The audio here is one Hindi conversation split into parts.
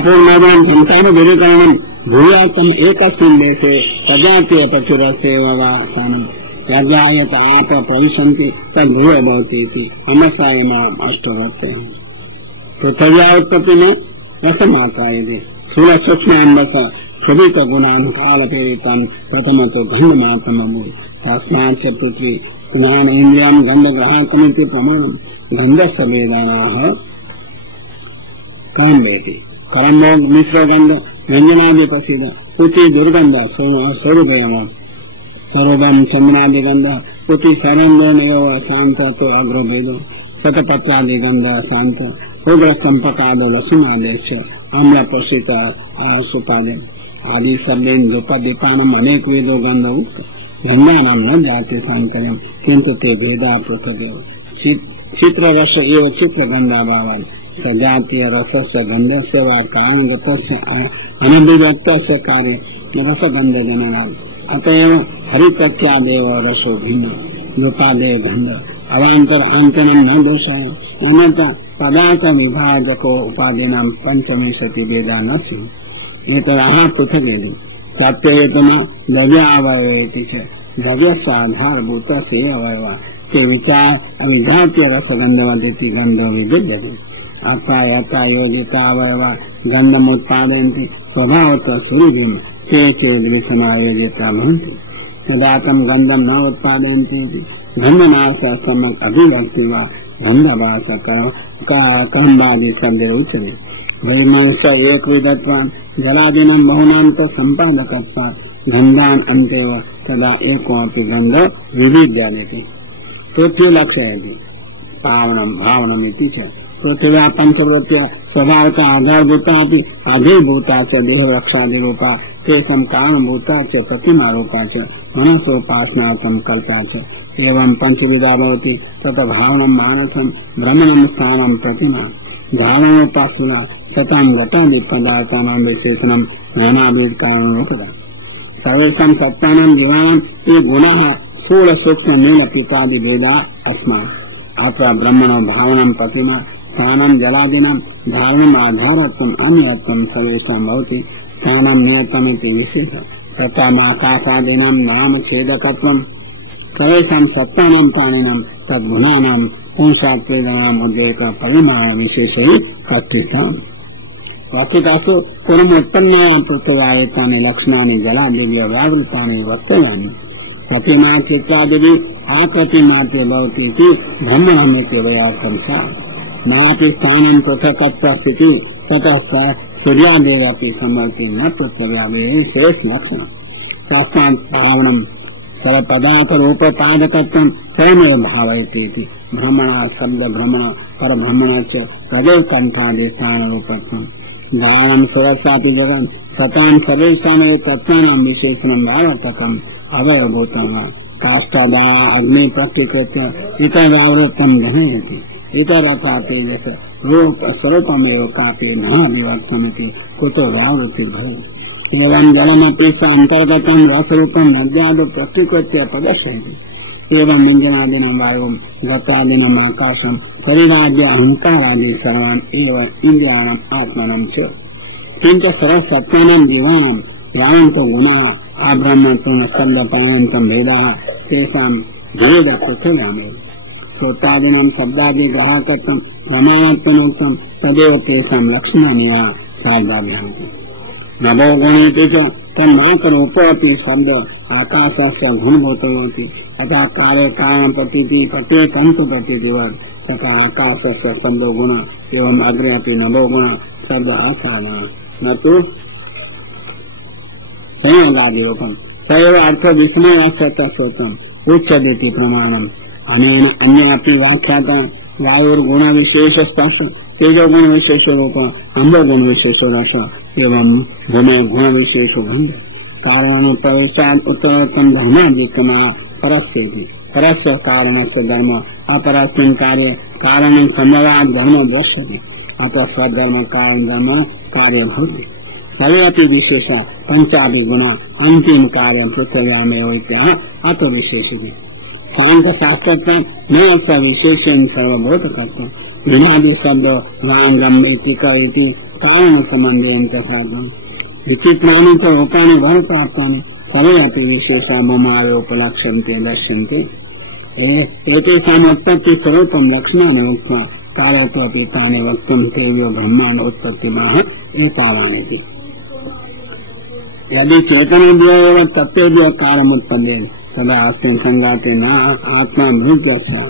अपूर्णवान् संसारदुरीकरणम् भूयात्तम् एकस्मिन् देशे सजातीय पक्षुरस्येवास्थानम् यद्यायत आप प्रविशन्ति तद्भूय भवति इति अमसायनाम् अष्टरोक्ते। पृथिव्या उत्पत्ति में रसमाता यदि स्थूल सूक्ष्मांबस क्षुभित गुणान् कालपेरितम् प्रथमतो गन्धमात्रमभूत् तस्मात् च पृथ्वी ज्ञान इंद्रियं गन्धग्राहकमिति प्रमाणम् गन्धस्य वेदानाः कर्मेति कर्मो मिश्र गन्ध व्यञ्जनादि प्रसिद्ध पुति दुर्गन्ध स्वरूपेण सर्वं चन्दनादि गन्ध पुति शरण्यो शान्तो अग्रभेदो शतपत्रादि गन्ध शान्त उग्र चंपकादो लक्ष्मीदेश अम्ल प्रसिद्ध सुपादे आदि सर्वेन द्रुपदीपानम अनेक वेदो गंध गंधानां न जाति सांकरम किंतु ते भेदा पृथक चित्र रस एव चित्र गंधाभावान् सजातीय रसस्य गंधस्य वा कारणगतस्य अनभिव्यक्तस्य कार्य रस गंध जननात् अतएव हरितत्यादेव रसो भिन्न द्रुपादेव गंध अवांतर आंतरम न दोषः उन्नत पदार्थ विभाजको उपाधिनां पंचविंशति वेदा नसि एतराः पृथक् वेदे सत्यवेतना द्रव्यावयवेति च द्रव्यस्य आधारभूतस्य अवयवा के विचार अविधात्य रसगन्धवदिति गन्धो विद्यते अतः यथा योगिता अवयवा गन्धमुत्पादयन्ति स्वभावतः सूर्यं ते च दृश्यमायोगिता भवन्ति तदा तं गन्धं न उत्पादयन्ति गन्धनाशः सम्यक् अभिव्यक्ति वा गन्धवास कहम्बादि शब्द उच्यते मनुष्य एक विधत्वान् जलादीनां बहुनां तो सम्पादकत्वात् गन्धान् अन्तेव तदा एकोऽपि गन्ध विविद्यते। पृथ्वी लक्ष्यते पावनं भावनम् इति च पृथिव्या पंचवृत्त्या स्वभावतः आधारभूता अपि अधिभूता च देहरक्षादिरूपा तेषां कारणभूता च प्रतिमारूपा च मनसोपासनार्थं कल्पा च एवं पंचविधा भवति तत भावनं मानसं भ्रमणं स्थानं प्रतिमा धारणोपासना सतां घटादि पदार्थानां विशेषणं नानाविध कारणोपदा सर्वेषां सत्तानां जीवानां ये गुणाः स्थूल सूक्ष्म नील पितादि भेदा अस्मात् अत्र ब्रह्मणो भावनं प्रतिमा स्थानं जलादीनां धारणम् आधारत्वम् अन्यत्वं सर्वेषां भवति स्थानं नियतमिति विशेषः सत्ताम् आकाशादीनां नाम छेदकत्वम् सर्वेषां सत्तानां प्राणिनां तद्गुणानां पुंसात्वेदनाम् उद्रेक परिमाण विशेषैः कथितम् वस्तुतस्तु पूर्वमुत्पन्नायां पृथिव्यायतानि लक्षणानि जलादिभ्यः व्यावृतानि वक्तव्यानि प्रतिमा चित्रादिभिः आकृतिमात्रे भवति इति ब्रह्मणमिति वयार्थं स्यात् नापि स्थानं पृथक्त्वस्थितिः ततः सूर्यादेरपि सम्भवति न पृथिव्यादेः शेषलक्षणम् तस्मात् भावनं सर्वपदार्थ रूपोपादकत्वं स्वयमेव भावयति इति भ्रमणः शब्द भ्रमण परभ्रमण च प्रजोकण्ठादि स्थानरूपत्वम् धारणं सुरस्यापि जगन् सतां सर्वेषामेव तत्त्वानां विशेषणं व्यावर्तकम् अवयभूतं वा काष्ठादा अग्नि प्रकृत्य इतरावृत्तं जनयति इतरथा तेजस रूप स्वरूपमेव कापि न विवर्तनति कुतो व्यावृत्तिर्भवति एवं जलमपि स्वान्तर्गतं रसरूपं नद्यादौ प्रकृत्य प्रदर्शयति एवं व्यञ्जनादीनां वायुं गतादीनाम् आकाशं शरीराद्य अहङ्कारादि सर्वान् एव इन्द्रियाणाम् आत्मनं च किञ्च सर्वसत्त्वानां जीवानां यावन्तो गुणाः आब्रह्मत्वं शब्दपर्यन्तं भेदाः तेषां भेदपृथिव्यामेव श्रोत्रादीनां शब्दादि ग्राहकत्वं प्रमाणत्वमुक्तं तदेव तेषां लक्षणानि सार्धाभ्यान्ति नभो गुणेति च तन्मात्ररूपोऽपि शब्द आकाशस्य गुणभूतोऽपि अतः कार्य कारण प्रतीति प्रत्येकं तु प्रतीतिवत् तथा आकाशस्य शब्दो गुण एवं अग्रे अपि नभो गुण शब्द असाधारण न तु संयोगादिरूपम् तदेव अर्थ विस्मयस्य तत्सोतम् उच्यते प्रमाणम् अनेन अन्यापि व्याख्याता वायुर्गुण विशेष स्पष्ट तेजो गुण विशेष रूप अम्बो गुण विशेष रस एवं गुणे गुण विशेष गंध कारण प्रवेशाद उत्तरोत्तम धर्माधिकमा परस्येति परस्य कारणस्य धर्म अपरस्मिन् कार्ये कारणं संभवात् धर्म दर्शति अतः स्वधर्म कारण धर्म कार्य भवति सर्वे अपि विशेष पंचादि गुण अंतिम कार्य पृथिव्यामेव इत्याह अतो विशेषिते सांख्य शास्त्र में स विशेषण सर्वबोधकत्व विनादि शब्द वांगम इति कारण संबंधेन तथात्म इति प्राणी च रूपाणि भरतात्मानि सर्वेऽपि विशेषा ममारोपलक्ष्यन्ते दर्श्यन्ते एतेषाम् उत्पत्ति स्वरूपं लक्षणानि उक्त्वा कार्यत्वापि तानि वक्तुं तेभ्यो ब्रह्माण्डोत्पत्तिमाह एतावानिति। यदि चेतनेभ्यो एव तत्तेभ्यो कार्यमुत्पद्येत तदा अस्मिन् सङ्घाते न आत्मा भूतस्य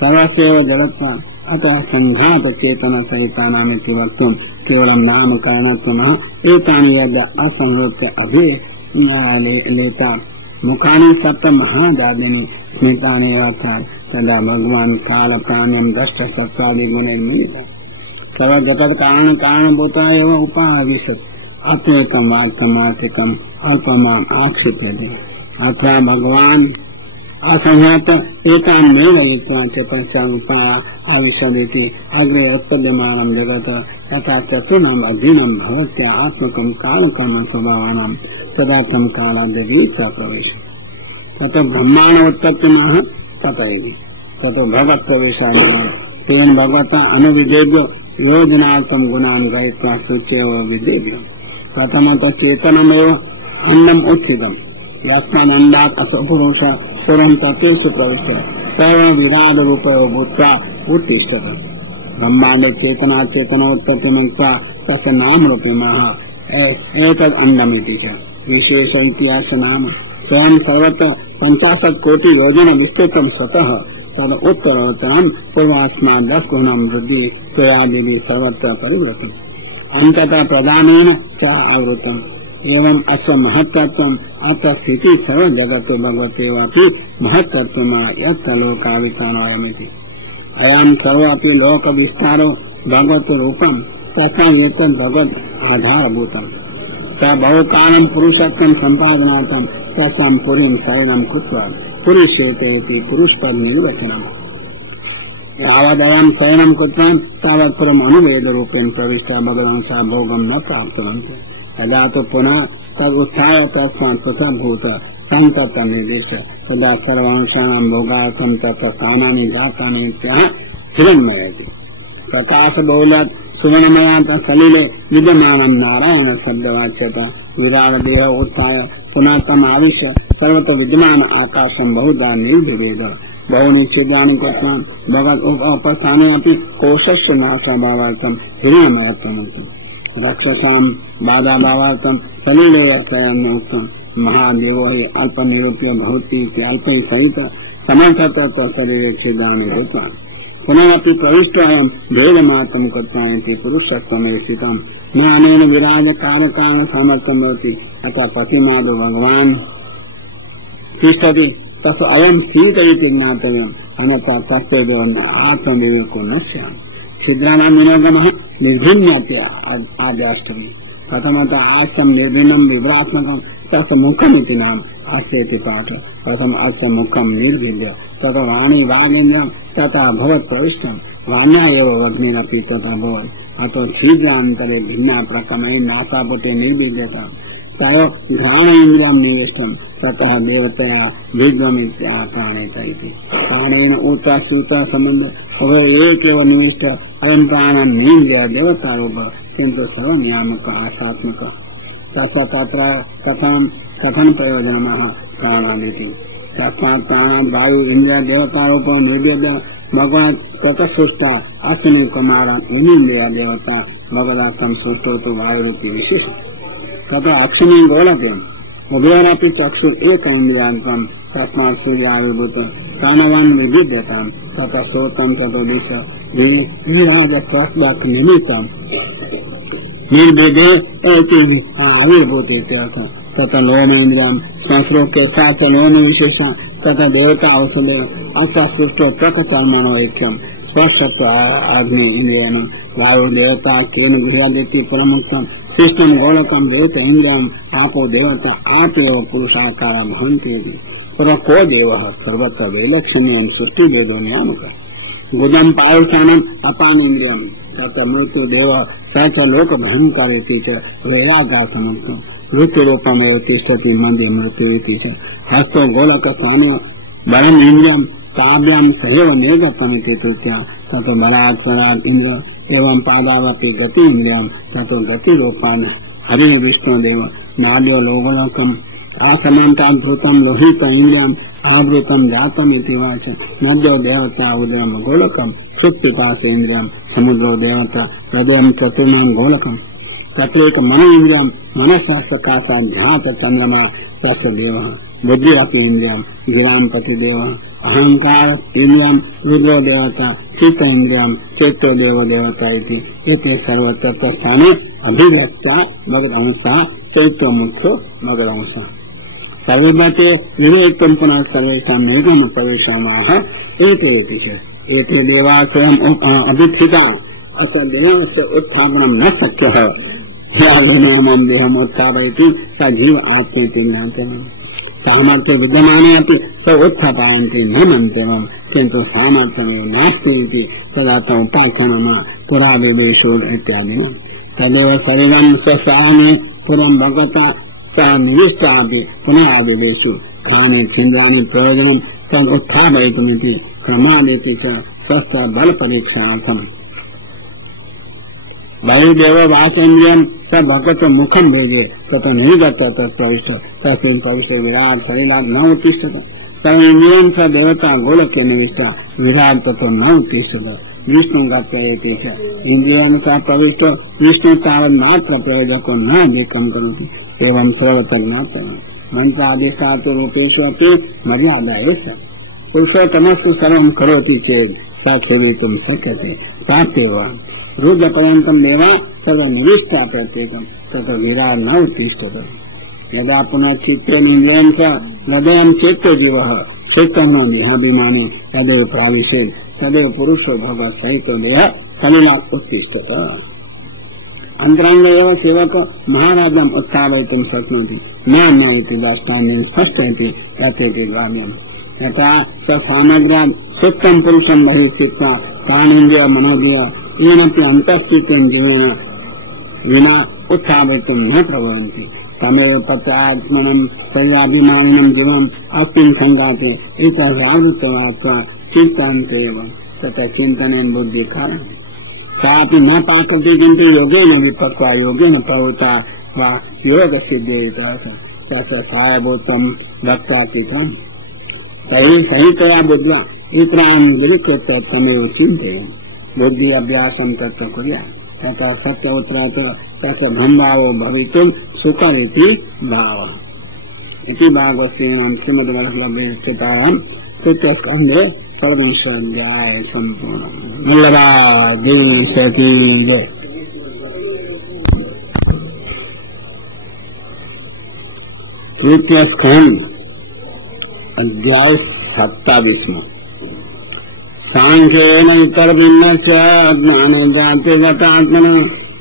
सर्वस्यैव जडत्वात् अतः सङ्घात चेतन सहितानामिति वक्तुं केवलं नामकारणत्वमः एतानि यद् असंहृत्य अभिलेता मुखानि सप्त महादादीनि स्मृतानि तदा भगवान् काल प्राण्यं दष्ट सत्त्वादि गुणैर्मिलितः सर्वजगत् कारणभूता एव उपादिशत् अत्येकं वाक्यमार्थिकम् अल्पमाम् आक्षिप्यते अथवा भगवान् असंहत एतान्नेव रीत्या चेतनस्यामुपाय आविशदिति अग्रे उत्पद्यमानं जगत् यथा चतुर्णम् अधीनं भवत्या आत्मकं कालकर्म स्वभावानां तदार्थं कालाद्यपि च प्रवेशः ततो ब्रह्माण्डोत्पत्तिमः ततो भगवत्प्रवेशाय तेन भगवता अनुविधेभ्यो योजनार्थं गुणान् गृहीत्वा सूच्यैव विधेभ्यो प्रथमतः चेतनमेव अन्नम् उच्चितम् यस्मानन्दात् असपुरुष पुरं ततेषु प्रविश्य सर्वविराडरूपो भूत्वा उत्तिष्ठत् ब्रह्माण्डे चेतनोत्पत्तिमुक्त्वा तस्य नामरूपमः एतद् अन्नमिति च विशेषमित्यस्य नाम स्वयं सर्वत्र 50 कोटि योजन विस्तृतं स्वतः तद उत्तरोत्तरं पूर्वास्मात् 10 गुणं वृद्धि त्वयादिति सर्वत्र परिवृतम् अन्ततः प्रधानेन च आवृतम् एवं अस्य महत्त्वम् अत्र स्थितिः सर्वजगतो भगवतेवापि महत्त्वम् यत्लोकावितानायमिति अयं सर्वापि लोकविस्तारो भगवद्रूपम् तस्मात् एतद् भगवद् आधारभूतम् स बहुकालं पुरुषत्वं सम्पादनार्थं तस्यां पुरीं शरणं कृत्वा पुरुषेते इति पुरुषपद निर्वचनम् यावदयं शयनं कृत्वा तावत् परम् अनुवेदरूपेण प्रविष्टा भगवंसा भोगं न प्राप्तवन्ति तदा तु पुनः तदुत्थाय तस्मात् पृथग्भूत सन्ततं निर्दिश्य तदा सर्वंशानां भोगार्थं तत्र स्थानानि जातानि इत्यः हिरण्मयति प्रकाशबहुलात् सुवर्णमयात् सलिले विद्यमानं नारायण शब्दवाच्यत विराटदेह उत्थाय पुनः तम् आविश्य सर्वत्र विद्यमान आकाशं बहुधा निर्भिवेद बहुनि छिद्राणि कृत्वा भगवत् उपस्थाने अपि कोशस्य नाशाभावार्थं हिरण्मयत्वमिति रक्षसां बाधाभावार्थं सलिले उक्तम् महादेवो हि अल्पनिरूप्य भवति इति अल्पैः सहित समर्थतत्व शरीरे छिद्राणि दत्त्वा पुनरपि प्रविष्टोऽयं देवमात्रं कृत्वा इति पुरुषत्वमेव न अनेन विराजकारणकारण सामर्थ्यं भवति अतः प्रतिमादो भगवान् तिष्ठति तस्य अयं स्थित इति ज्ञातव्यम् अन्यथा तस्य आत्मविवेको न स्यात् छिद्राणां विनिर्गमः निर्भिन्नत्य आद्याष्टमी प्रथमतः आष्टं निर्भिन्नं विवरात्मकं तस्य मुखमिति नाम अस्येति पाठ प्रथम अस्य मुखं निर्भिद्य ततो वाणी वागेन्द्रं तथा भवत् प्रविष्टं वाण्या एव वग्निरपि तथा भवत् अतो छिद्रान्तरे भिन्ना प्रकमेन नासापुटे निर्भिद्यताम् तयो घ्राणेन्द्रियं निविष्टं ततः देवतया विद्वमित्याकाणेत इति प्राणेन ऊता सूता सम्बन्ध एकेव निविष्ट अयं प्राणमेन्द्रिय देवतारूप किन्तु सर्वनियामक आशात्मक तस्य तत्र कथं प्रयोजनमः प्राणादिति तस्मात् प्राणात् वायु इन्द्रिय देवतारूपं निर्वेद्य भगवान् ततः अस्मिन् कुमारम् इन्द्रिय देवता भगवतां सृष्टो तु वायुरिति विशेषः ततः अक्षिणी गोलकम् उभयोरपि चक्षु एक इन्द्रियान्तं तस्मात् सूर्याविर्भूत प्राणवान् विविध्यताम् ततः श्रोत्रं चतुर्दिश विराजत्वात् निमित्तं निर्भेदे आविर्भूते तथा लोमेन्द्रियं संस्रोके साथ लोम विशेष तथा देवता औषधे असासृष्टो प्रकचर्मणो ऐक्यं स्पर्शत्व अग्नि इंद्रियं वायु देवता केन गृह्यते परमुक्तं शिष्टं गोलकं वेत इंद्रियं आपो देवता आपेव पुरुषाकार भवन्ति पर को देवः सर्वत्र वैलक्षण्यं सृष्टिभेदो नियामकः गुदं पायुषाणम् अपानेन्द्रियं तत्र मृत्युदेव स च लोकभयङ्करेति च वैरागार्थमुक्तं मृत्युरूपमेव तिष्ठति मध्ये मृत्युरिति च हस्तो गोलकस्थाने बलम् इन्द्रियं काव्यां सहैव मेघत्वमिति तृतीया तत्र बलात् स्वरात् इन्द्र एवं पादावती गति इंद्रियम ततो गति रूपान हरि विष्णुदेव नाद्यो लोगोलोकम असमंताभूतम लोहित इंद्रियम आवृतम जातम इति वाच नद्यो देवता उदयम गोलकम सुप्तिपास इंद्रियम समुद्रो देवता हृदयम चतुर्णाम गोलकम तत्रेक मनो इंद्रियम मनसा सकाशा ध्यात चंद्रमा तस देव बुद्धिरपि इंद्रियम गिरांपति देव अहंकार इंद्रियम रुद्रो देवता चित्त इंद्रियम चेतो देव देवता इति एते सर्वत्र स्थाने अभिव्यक्ता मगधंसा चैत्य मुख्यो मगधंसा सर्वते विवेकम पुनः सर्वेषां मेघम उपवेशमाह एते देवा स्वयं अभिस्थिता अस्य देहस्य उत्थापनं न शक्यः यावदेवं देहम् उत्थापयति स जीव आत्मेति ज्ञातं सामर्थ्य विद्यमाने अपि स उत्थापयन्ति न मन्त्यमं किन्तु सामर्थ्यमेव नास्ति इति तदा उपाख्यानं पुरादिवेषु इत्यादि तदेव शरीरं स्वसामे पुरं भगवता सह निविष्टापि पुनः आदिवेषु कानि छिन्द्राणि प्रयोजनं तद् उत्थापयितुमिति प्रमादेति च स्वस्थ बलपरीक्षार्थम् वायुदेव वाचेन्द्रियं स भगवत मुखं भेजे तत् निर्गत तत्प्रविश तस्मिन् प्रविशे विराट शरीरात् न उत्तिष्ठत सर्वेन्द्रियं स देवता गोलके निविष्टा विराट ततो न उत्तिष्ठत विष्णु गच्छति च इन्द्रियं स प्रविष्ट विष्णु तावन्मात्र प्रयोजको न अधिकं करोति एवं सर्वत्र ज्ञातं मन्त्रादिशास्त्र रूपेषु अपि मर्यादा एष पुरुषोत्तमस्तु सर्वं करोति चेत् स सेवितुं शक्यते प्राप्येव रुद्रपर्यन्तं देवा तत्र निविष्टा प्रत्येकं तत्र विराट् न उत्तिष्ठत यदा पुनः चित्तेन्द्रियं च हृदयं चेत्तो जीवः चित्तं न देहाभिमानी तदेव प्राविशेत् तदेव पुरुषो भगवत् सहितो देहः सलिलात् उत्तिष्ठत अन्तरङ्ग एव सेवक महाराजम् उत्थापयितुं शक्नोति न इति दाष्टान्येन स्पष्टयति तथेति ग्राम्यम् यथा स सामग्र्यात् सुप्तं पुरुषं बहिः स्थित्वा प्राणेन्द्रिय मनोन्द्रिय येनपि अन्तःस्थितेन जीवेन विना उत्थापयितुं न प्रभवन्ति तमेव प्रत्यात्मनं शरीराभिमानिनं जीवम् अस्मिन् सङ्घाते इतरावृत्तवात्वा चिन्तन्तेव तथा चिन्तनेन बुद्धिकारणं सापि न पाकते किन्तु योगेन विपक्वा योगेन प्रवृत्ता वा योगसिद्ध्येत तस्य सहायभूतं भक्त्यातीतं तैः सहितया बुद्ध्या इतरान् विलिख्य तमेव चिन्तयन् बुद्धि अभ्यासं तत्र कुर्यात् तथा सत्य उत्तरात् तस्य भण्डारो भवितुं सुकरिति भावः इति भागवतस्य श्रीमद्भागवते तृतीयस्कन्धे सर्वविंशाध्याय सम्पूर्णम् मल्लभागीशती जय। तृतीय स्कंध अध्याय 27 सांख्येन इतरभिन्नस्य ज्ञानजातिगतात्मना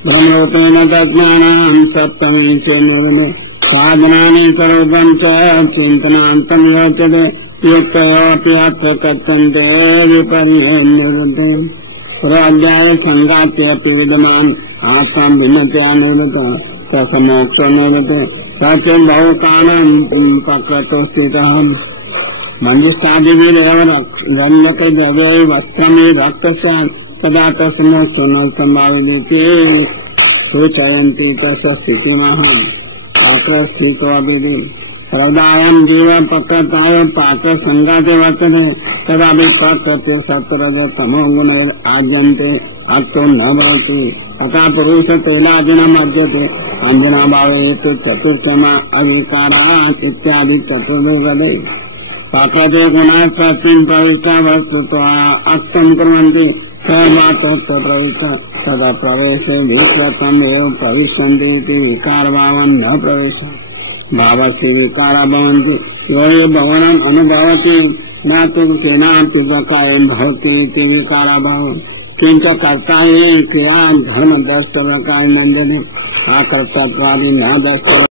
ब्रह्मरूपेण तज्ज्ञानां सप्तमी चेन्निर्णे साधनानि स्वरूपं च चिन्तनान्तं योच्यते यत्तयोऽपि अत्र कथ्यन्ते विपर्येन्निवृत्ते पुराध्याये सङ्गात्यपि विद्यमान आत्मा भिन्नतया निवृत्तः तस्य मोक्षो निवृत्ते सत्य बहुकालं प्रकृतौ स्थितः मञ्जिष्ठादिभिरेव रञ्जकद्रव्ये वस्त्रमे रक्तस्य तदा तस्मिन् सुनसम्भाविते सूचयन्ति तस्य स्थितिमः पात्रस्थितोऽपि सर्वदायं जीव प्रकृताय पात्रसङ्गाते वर्तते तदापि प्रकृते सत्वरजतमो गुणैराद्यन्ते अर्थो न भवति तथा पुरुष तैलादिना मध्यते अंजनाभावे तु चतुर्थमा अविकारात् इत्यादि चतुर्विवदे पात्रते गुणाः तस्मिन् प्रविष्टा वस्तुत्वा अक्तं कुर्वन्ति सर्वात्मत्व प्रविष्टा तदा प्रवेशे विकृतमेव प्रविशन्ति इति विकारभावं न प्रवेशः भावस्य विकारा भवन्ति यो हि भवनम् अनुभवति न तु केनापि प्रकारेण भवति इति विकारा भवन् किञ्च कर्ता हि क्रिया धर्मदस्तप्रकारेण नन्दति आकर्तत्वादि न दस्त